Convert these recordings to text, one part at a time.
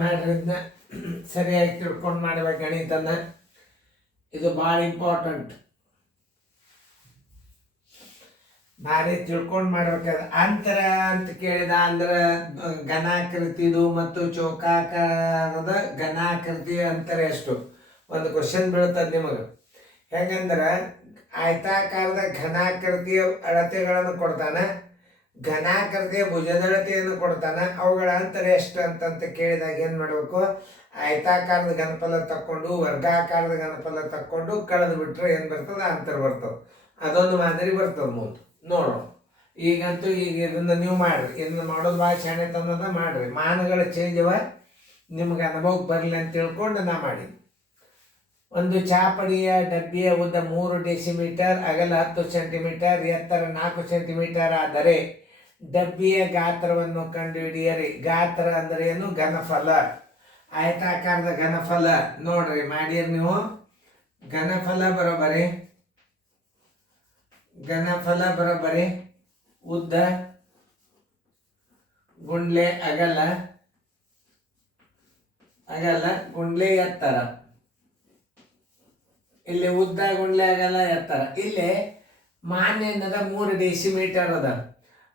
ಮಾಡಿದ್ನ ಸರಿಯಾಗಿ ತಿಳ್ಕೊಂಡು ಮಾಡ್ಬೇಕು ಗಣಿತನ. ಇದು ಭಾಳ ಇಂಪಾರ್ಟೆಂಟ್, ಭಾರಿ ತಿಳ್ಕೊಂಡು ಮಾಡ್ಬೇಕಾದ್ರೆ. ಅಂತರ ಅಂತ ಕೇಳಿದ ಅಂದ್ರೆ ಘನಾಕೃತಿದು ಮತ್ತು ಚೌಕಾಕಾರದ ಘನಾಕೃತಿ ಅಂತರ ಎಷ್ಟು ಒಂದು ಕ್ವಶನ್ ಬೀಳ್ತದೆ ನಿಮಗೆ. ಹೆಂಗಂದ್ರೆ ಆಯತಾಕಾರದ ಘನಾಕೃತಿಯ ಅಳತೆಗಳನ್ನು ಕೊಡ್ತಾನೆ, ಘನಾಕೃತಿಯ ಭುಜದಳತೆಯನ್ನು ಕೊಡ್ತಾನೆ, ಅವುಗಳ ಅಂತರ ಎಷ್ಟು ಅಂತಂತ ಕೇಳಿದಾಗ ಏನು ಮಾಡಬೇಕು, ಆಯತಾಕಾರದ ಘನಫಲ ತಕ್ಕೊಂಡು ವರ್ಗಾಕಾರದ ಘನಫಲ ತಕ್ಕೊಂಡು ಕಳೆದು ಬಿಟ್ರೆ ಏನು ಬರ್ತದೆ, ಅಂತರ ಬರ್ತದೆ. ಅದೊಂದು ಮಾದರಿ ಬರ್ತದೆ ಮುಂದೆ ನೋಡೋಣ. ಈಗಂತೂ ಈಗ ಇದನ್ನು ನೀವು ಮಾಡಿರಿ, ಇದನ್ನು ಮಾಡೋದು ಭಾಳ ಶಾಣೆ ತಂದದ ಮಾಡಿರಿ. ಮಾನಗಳ ಚೇಂಜ್ ಅವ, ನಿಮ್ಗೆ ಅನುಭವಕ್ಕೆ ಬರಲಿ ಅಂತ ತಿಳ್ಕೊಂಡು ನಾ ಮಾಡಿ. ಒಂದು ಚಾಪಡಿಯ ಡಬ್ಬಿಯ ಉದ್ದ 3 ಡೆಸಿಮೀಟರ್, ಅಗಲ 10 ಸೆಂಟಿಮೀಟರ್, ಎತ್ತರ 4 ಸೆಂಟಿಮೀಟರ್ ಆದರೆ ಡಬ್ಬಿಯ ಗಾತ್ರವನ್ನು ಕಂಡುಹಿಡಿಯರಿ. ಗಾತ್ರ ಅಂದ್ರೆ ಏನು, ಘನಫಲ. ಆಯತಾಕಾರದ ಘನಫಲ ನೋಡ್ರಿ, ಮಾಡಿರಿ ನೀವು. ಘನಫಲ ಬರೋಬರಿ, ಘನಫಲ ಬರೋಬರಿ ಉದ್ದ ಗುಂಡ್ಲೆ ಅಗಲ, ಅಗಲ ಗುಂಡ್ಲೆ ಎತ್ತರ. ಇಲ್ಲಿ ಉದ್ದ ಗುಂಡ್ಲೆ ಅಗಲ ಎತ್ತರ. ಇಲ್ಲಿ ಮಾನ್ಯ ಏನದ 3 ಡೆಸಿಮೀಟರ್ ಅದ.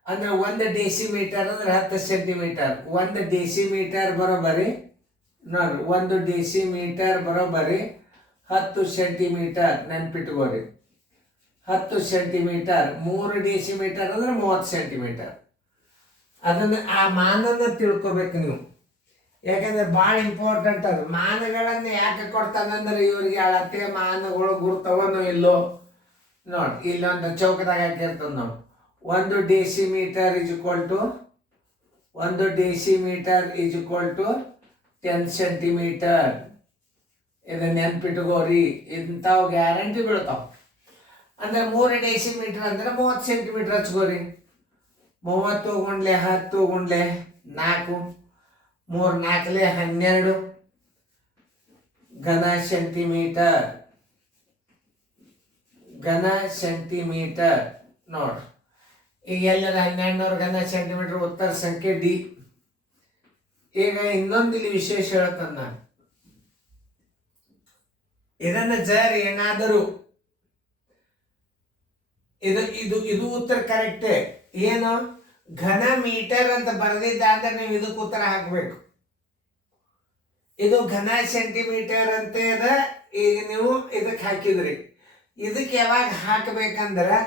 ಅಂದ್ರೆ 1 ಡೆಸಿಮೀಟರ್ ಅಂದ್ರೆ 10 ಸೆಂಟಿಮೀಟರ್. 1 ಡೆಸಿಮೀಟರ್ ಬರೋಬರಿ ನೋಡ್ರಿ, 1 ಡೆಸಿಮೀಟರ್ ಬರೋಬರಿ 10 ಸೆಂಟಿಮೀಟರ್. ನೆನ್ಪಿಟ್ಕೋರಿ, 10 ಸೆಂಟಿಮೀಟರ್. 3 ಡೆಸಿಮೀಟರ್ ಅಂದ್ರೆ 30 ಸೆಂಟಿಮೀಟರ್. ಅದನ್ನು ಆ ಮಾನನ್ನ ತಿಳ್ಕೊಬೇಕು ನೀವು, ಯಾಕಂದ್ರೆ ಭಾಳ ಇಂಪಾರ್ಟೆಂಟ್ ಅದು. ಮಾನಗಳನ್ನು ಯಾಕೆ ಕೊಡ್ತಾನಂದ್ರೆ ಇವರಿಗೆ ಅಳತೆ ಮಾನಗಳು ಗುರ್ತವನೋ ಇಲ್ಲೋ ನೋಡಿ. ಇಲ್ಲೊಂದು ಚೌಕದಾಗ ಹಾಕಿರ್ತದೆ ನೋಡಿ, 1 decimetre is equal to 1 decimetre is equal to 10 centimetre. ಇದನ್ನ ನೆನ್ಪಿಟ್ಕೋರಿ, ಇಂಥವು ಗ್ಯಾರಂಟಿ ಬೀಳ್ತಾವ. ಅಂದ್ರೆ 3 ಡೆಸಿಮೀಟರ್ ಅಂದ್ರೆ 30 ಸೆಂಟಿಮೀಟರ್ ಹಚ್ಕೋರಿ. 30 ಗುಂಡ್ಲೆ 10 ಗುಂಡ್ಲೆ 4, 3 4 12 ಘನ ಸೆಂಟಿಮೀಟರ್. ಘನ ಸೆಂಟಿಮೀಟರ್ ನೋಡ್ರಿ. ಈಗ ಎಲ್ಲರ 1200 ಘನ ಸೆಂಟಿಮೀಟರ್ ಉತ್ತರ ಸಂಖ್ಯೆ ಡಿ. ಈಗ ಇನ್ನೊಂದು ಇಲ್ಲಿ ವಿಶೇಷ ಹೇಳ್ತಾನೆ ನಾನು. ಇದನ್ನ ಜರ್ ಏನಾದರೂ ಇದು ಇದು ಇದು ಉತ್ತರ ಕರೆಕ್ಟೇ. ಏನು ಘನ ಮೀಟರ್ ಅಂತ ಬರೆದಿದ್ದ ಅಂದ್ರೆ ನೀವು ಇದಕ್ಕೆ ಉತ್ತರ ಹಾಕಬೇಕು. ಇದು ಘನ ಸೆಂಟಿಮೀಟರ್ ಅಂತ ಅದ. ಈಗ ನೀವು ಇದಕ್ಕೆ ಹಾಕಿದ್ರಿ. ಇದಕ್ಕೆ ಯಾವಾಗ ಹಾಕಬೇಕಂದ್ರೆ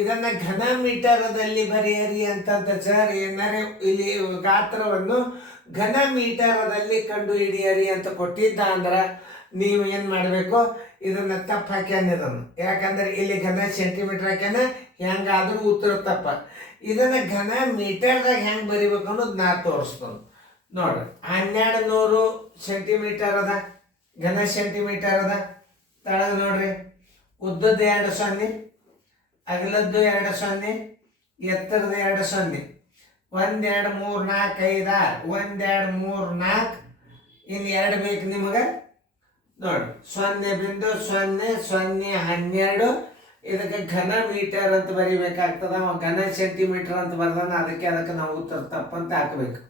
ಇದನ್ನ ಘನ ಮೀಟರದಲ್ಲಿ ಬರೆಯರಿ ಅಂತಂದ ಸರ್. ಏನಾರೆ ಇಲ್ಲಿ ಗಾತ್ರವನ್ನು ಘನ ಮೀಟರದಲ್ಲಿ ಕಂಡು ಹಿಡಿಯರಿ ಅಂತ ಕೊಟ್ಟಿದ್ದ ಅಂದ್ರೆ ನೀವು ಏನು ಮಾಡಬೇಕು, ಇದನ್ನ ತಪ್ಪು ಹಾಕ್ಯಾನ ಇದನ್ನು. ಯಾಕಂದ್ರೆ ಇಲ್ಲಿ ಘನ ಸೆಂಟಿಮೀಟರ್ ಹಾಕ್ಯಾನ, ಹೆಂಗಾದ್ರೂ ಉತ್ತರ ತಪ್ಪ. ಇದನ್ನ ಘನ ಮೀಟರ್ದಾಗ ಹೆಂಗೆ ಬರಿಬೇಕು ಅನ್ನೋದು ನಾ ತೋರಿಸ್ತಾನೆ ನೋಡ್ರಿ. 1200 ಸೆಂಟಿಮೀಟರ್ ಅದ, ಘನ ಸೆಂಟಿಮೀಟರ್ ಅದ. ತಳಗ ನೋಡ್ರಿ, ಉದ್ದದ್ದು 2 0, ಅಗಲದ್ದು 2 0, ಎತ್ತರದ 2 0. 1 2 3 4 5 6, 1 2 3 4. ಇನ್ನು 2 ಬೇಕು ನಿಮಗೆ ನೋಡಿ. 0.0012. ಇದಕ್ಕೆ ಘನ ಮೀಟರ್ ಅಂತ ಬರಿಬೇಕಾಗ್ತದ. ಘನ ಸೆಂಟಿಮೀಟರ್ ಅಂತ ಬರ್ದಾನ, ಅದಕ್ಕೆ ನಾವು ಉತ್ತರ ತಪ್ಪಂತ ಹಾಕಬೇಕು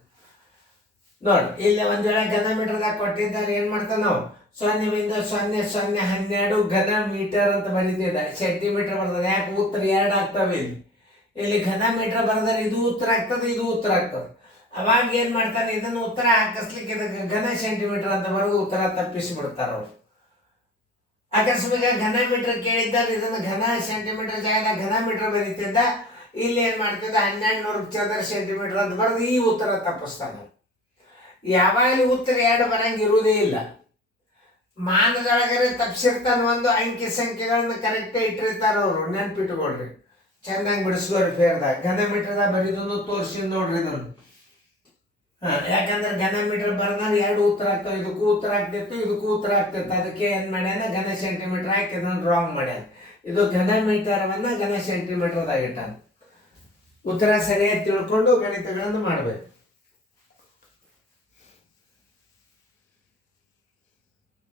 ನೋಡಿ. ಇಲ್ಲಿ ಒಂದ್ ವೇಳೆ ಘನ ಮೀಟರ್ದಾಗ ಕೊಟ್ಟಿದ್ದಾರೆ ಏನು ಮಾಡ್ತಾವ ನಾವು, 0.0012 ಘನ ಮೀಟರ್ ಅಂತ ಬರೀತಿದ್ದ. ಸೆಂಟಿಮೀಟರ್ ಬರ್ತದೆ, ಯಾಕೆ ಉತ್ತರ 2 ಆಗ್ತವೆ. ಇಲ್ಲಿ ಘನ ಮೀಟರ್ ಬರೆದ್ರೆ ಇದು ಉತ್ತರ ಆಗ್ತದೆ, ಇದು ಉತ್ತರ ಆಗ್ತದೆ. ಅವಾಗ ಏನು ಮಾಡ್ತಾರೆ, ಇದನ್ನು ಉತ್ತರ ಹಾಕಿಸ್ಲಿಕ್ಕೆ ಇದಕ್ಕೆ ಘನ ಸೆಂಟಿಮೀಟರ್ ಅಂತ ಬರೆದು ಉತ್ತರ ತಪ್ಪಿಸಿಬಿಡ್ತಾರೆ ಅವರು. ಅಕಸ್ಮಾತ್ ಘನ ಮೀಟರ್ ಕೇಳಿದ್ದಾರೆ, ಇದನ್ನು ಘನ ಸೆಂಟಿಮೀಟರ್ ಜಾಗದಾಗ ಘನ ಮೀಟರ್ ಬರೀತಿದ್ದ. ಇಲ್ಲಿ ಏನು ಮಾಡ್ತಿದ್ದ 1200 ಚದರ ಸೆಂಟಿಮೀಟರ್ ಅಂತ ಬರೆದು ಈ ಉತ್ತರ ತಪ್ಪಿಸ್ತಾನೆ. ಯಾವಾಗಲೂ ಉತ್ತರ 2 ಬರಂಗಿರುವುದೇ ಇಲ್ಲ. ಮಾನದೊಳಗರೆ ತಪ್ಪಿಸಿರ್ತಾನೆ, ಒಂದು ಅಂಕಿ ಸಂಖ್ಯೆಗಳನ್ನ ಕರೆಕ್ಟಾಗಿ ಇಟ್ಟಿರ್ತಾರೆ ಅವರು. ನೆನ್ಪಿಟ್ಕೊಡ್ರಿ, ಚೆನ್ನಾಗಿ ಬಿಡಿಸ್ಕೋರಿ. ಫೇರ್ದಾಗ ಘನ ಮೀಟರ್ದಾಗ ಬರೀದನ್ನು ತೋರಿಸಿ ನೋಡ್ರಿ ಇದನ್ನು. ಯಾಕಂದ್ರೆ ಘನ ಮೀಟರ್ ಬರ್ದಾಗ 2 ಉತ್ತರ ಆಗ್ತಾವೆ. ಇದಕ್ಕೂ ಉತ್ತರ ಆಗ್ತಿತ್ತು, ಇದಕ್ಕೂ ಉತ್ತರ ಆಗ್ತಿತ್ತು. ಅದಕ್ಕೆ ಏನು ಮಾಡ್ಯಾನ, ಘನ ಸೆಂಟಿಮೀಟರ್ ಹಾಕಿ ಇದನ್ನು ರಾಂಗ್ ಮಾಡ್ಯಾನ. ಇದು ಘನ ಮೀಟರ್ವನ್ನ ಘನ ಸೆಂಟಿಮೀಟರ್ದಾಗ ಇಟ್ಟಾನ. ಉತ್ತರ ಸರಿಯಾಗಿ ತಿಳ್ಕೊಂಡು ಗಣಿತಗಳನ್ನು ಮಾಡಬೇಕು.